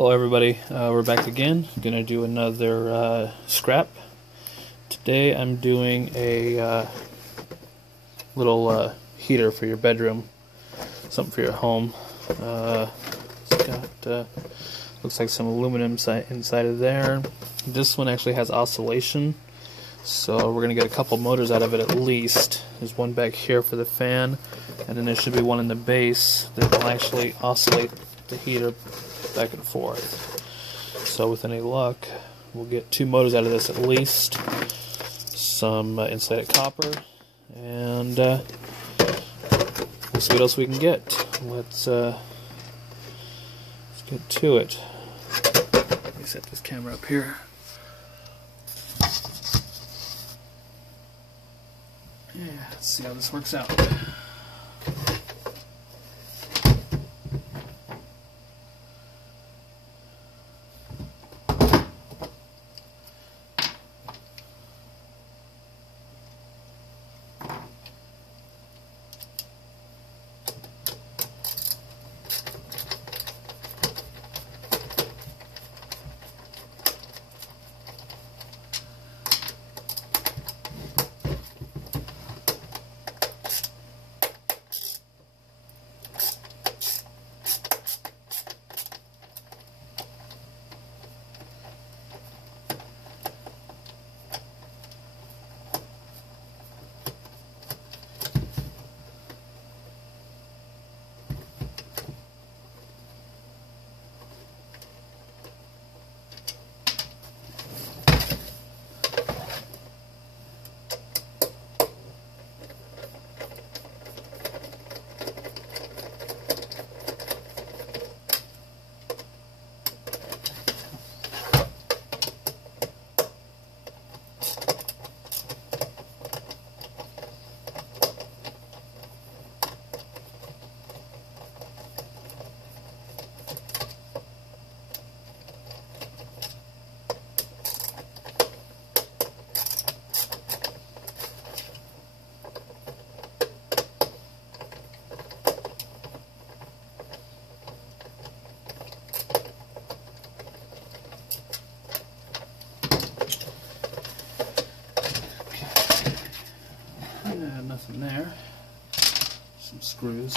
Hello everybody, we're back again. Gonna do another scrap. Today I'm doing a little heater for your bedroom, something for your home. It's got looks like some aluminum inside of there. This one actually has oscillation, so we're gonna get a couple motors out of it at least. There's one back here for the fan, and then there should be one in the base that will actually oscillate the heater back and forth. So with any luck, we'll get two motors out of this at least, some insulated copper, and we'll see what else we can get. Let's get to it. Let me set this camera up here. Yeah, let's see how this works out. Nothing there. Some screws.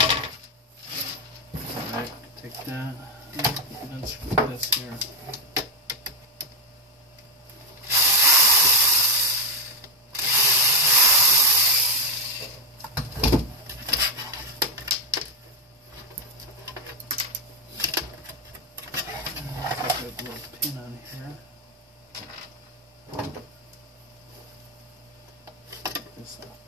Alright, take that and unscrew this here. Put a little pin on here. Get this off.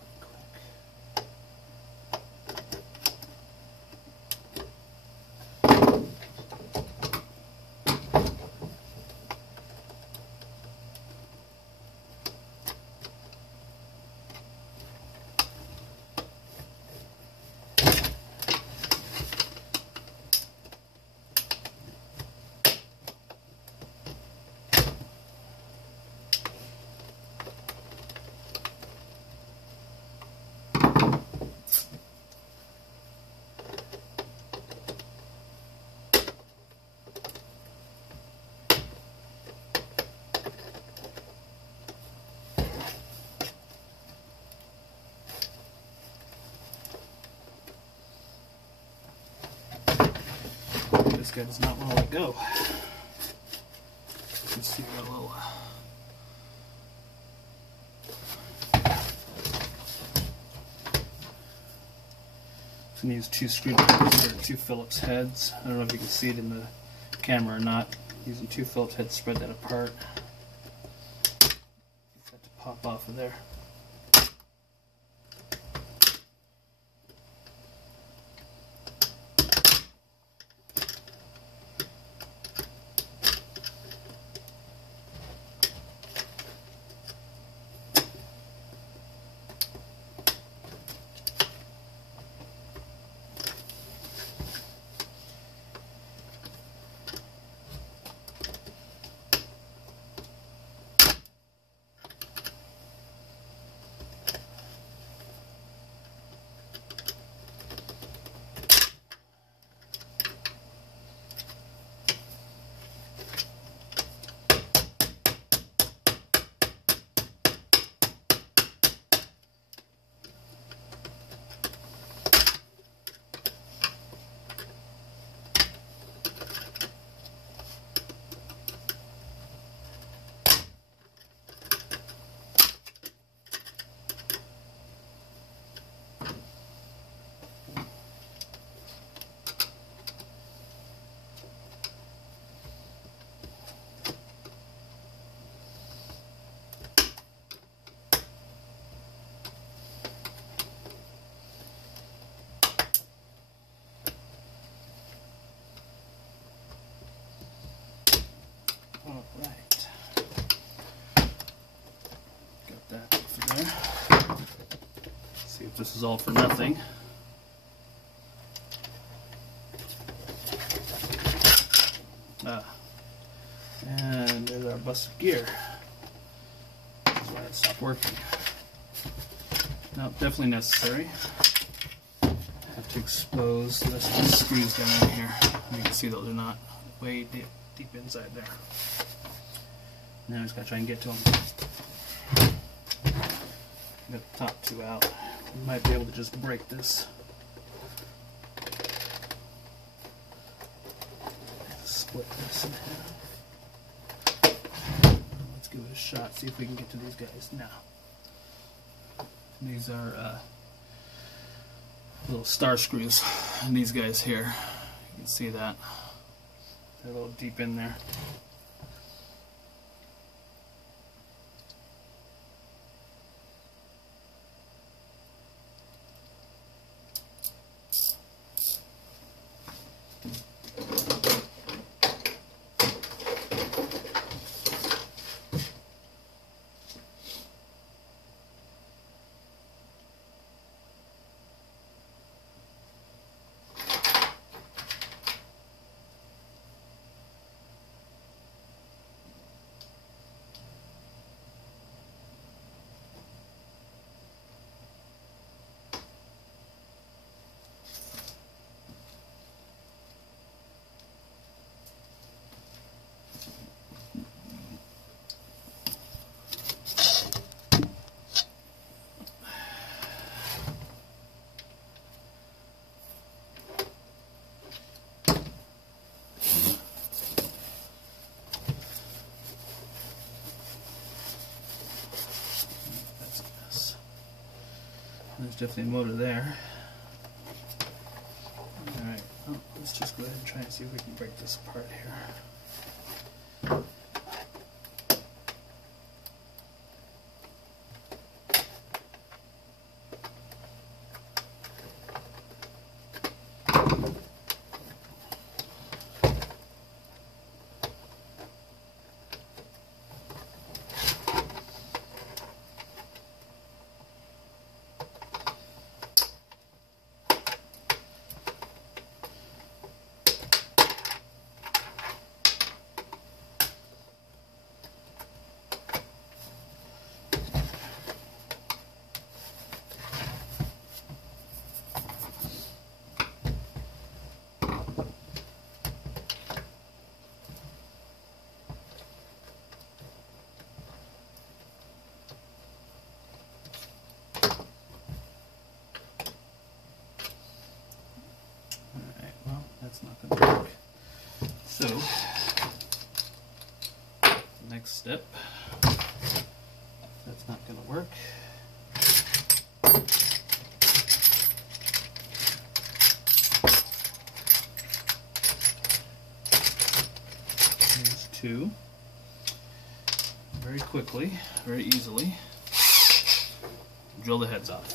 This guy does not want to let go. You can see a little. I'm going to use two screwdrivers or two Phillips heads. I don't know if you can see it in the camera or not. Using two Phillips heads, spread that apart. Get that to pop off of there. Alright. Got that off there. See if this is all for nothing. And there's our busted gear. That's why it stopped working. No, definitely necessary. Have to expose the rest of the screws down in here. You can see those are not way deep inside there. Now I just gotta try and get to them. Got the top two out. We might be able to just break this. Split this in half. Let's give it a shot, see if we can get to these guys now. These are little star screws, and these guys here, you can see that. They're a little deep in there. There's definitely a motor there. Alright, well, let's just go ahead and try and see if we can break this apart here. That's not going to work. So, next step, that's not going to work. Here's two. Very quickly, very easily, drill the heads off.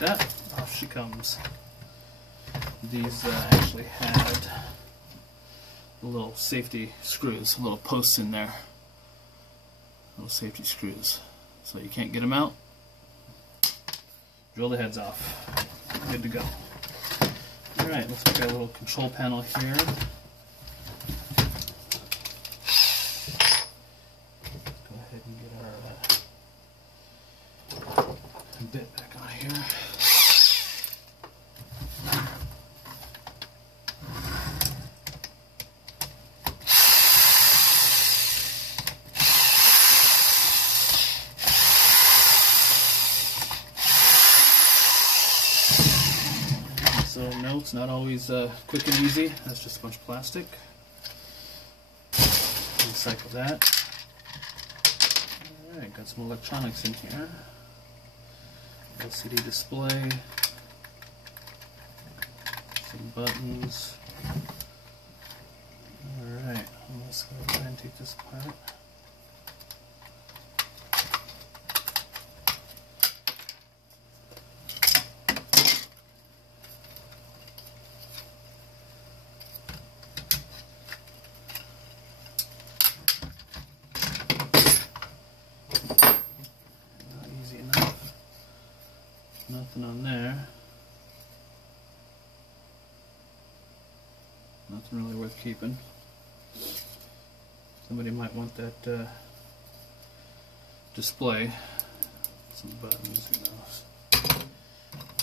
That, off she comes. These actually had little safety screws, little posts in there. Little safety screws. So you can't get them out. Drill the heads off. Good to go. Alright, let's make our little control panel here. Go ahead and get our bit back on here. know it's not always quick and easy. That's just a bunch of plastic. Recycle that. Alright, got some electronics in here. LCD display. Some buttons. Alright, let's go ahead and take this apart. Nothing on there. Nothing really worth keeping. Somebody might want that display. Some buttons, who knows.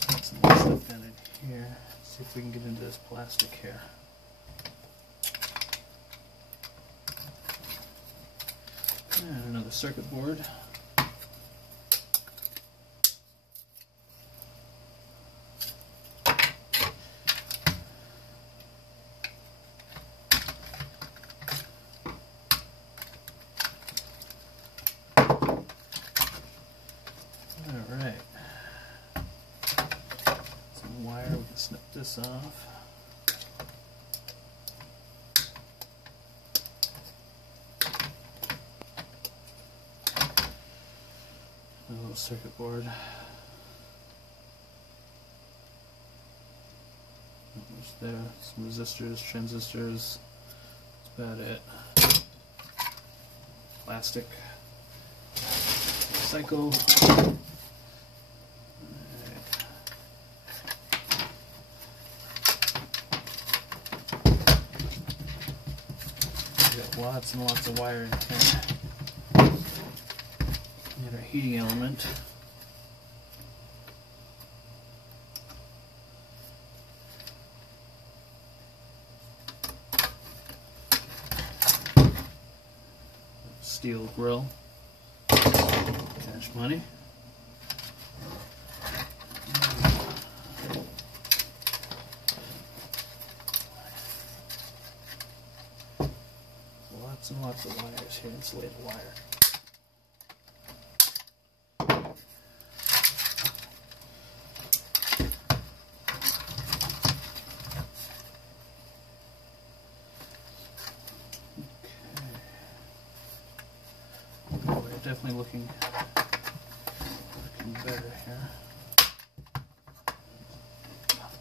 Put some more stuff down in here. See if we can get into this plastic here. And another circuit board. Alright, some wire, we can snip this off. A little circuit board. Almost there, some resistors, transistors, that's about it. Plastic. Recycle. Lots and lots of wire in here. Get our heating element. Steel grill. Cash money. Lots and lots of wires here, insulated wire. Okay. We're definitely looking better here.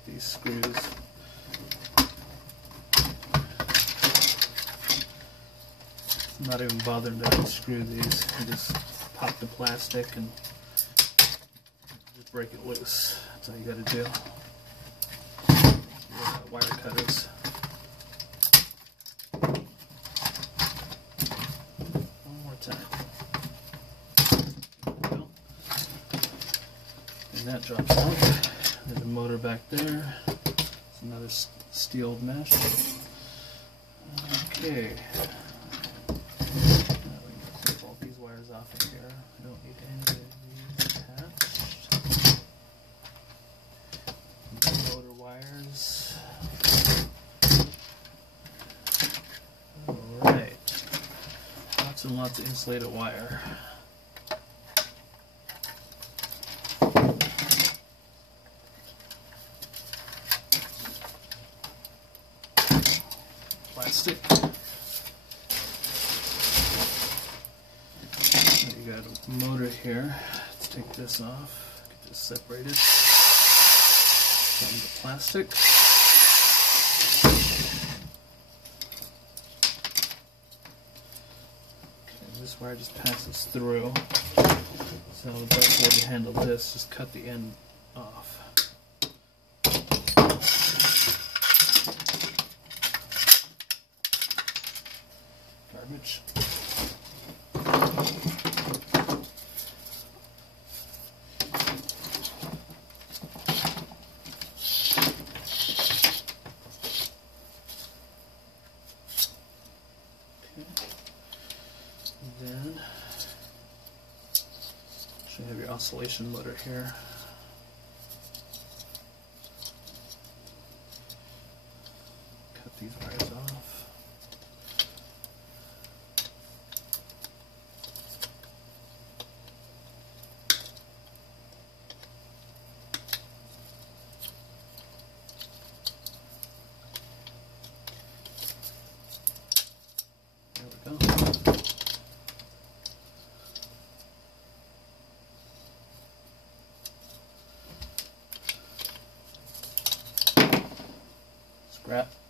These screws. I'm not even bothering to unscrew these. You just pop the plastic and just break it loose. That's all you gotta do. Wire cutters. One more time. There we go. And that drops out. There's a motor back there. It's another steel mesh. Okay. Off of here. I don't need any of these attached. Motor wires. Alright. Lots and lots of insulated wire. Plastic. Got a motor here. Let's take this off. Get this separated from the plastic. Okay, this wire just passes through. So the best way to handle this, just cut the end off. Garbage. Then you have your oscillation motor here.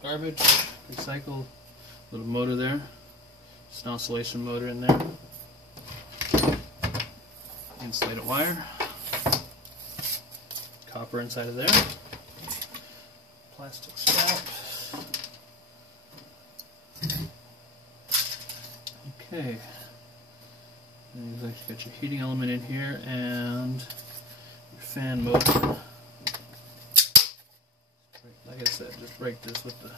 garbage, recycled, little motor there, just an oscillation motor in there, insulated wire, copper inside of there, plastic strap. Okay, and you got your heating element in here and your fan motor. Like I said, just break this with the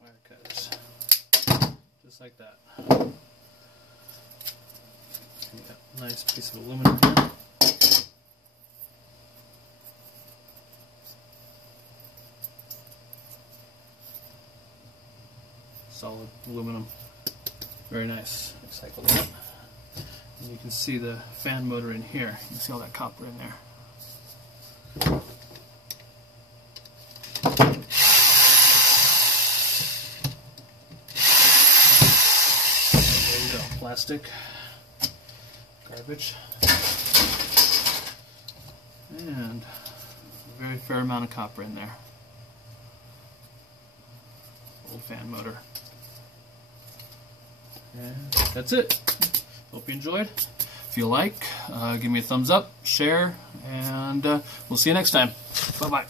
wire cutters, just like that. You got a nice piece of aluminum here. Solid aluminum, very nice, recycled that. And you can see the fan motor in here. You can see all that copper in there. There you go, plastic, garbage, and a very fair amount of copper in there. Old fan motor. And that's it. Hope you enjoyed. If you like, give me a thumbs up, share, and we'll see you next time. Bye-bye.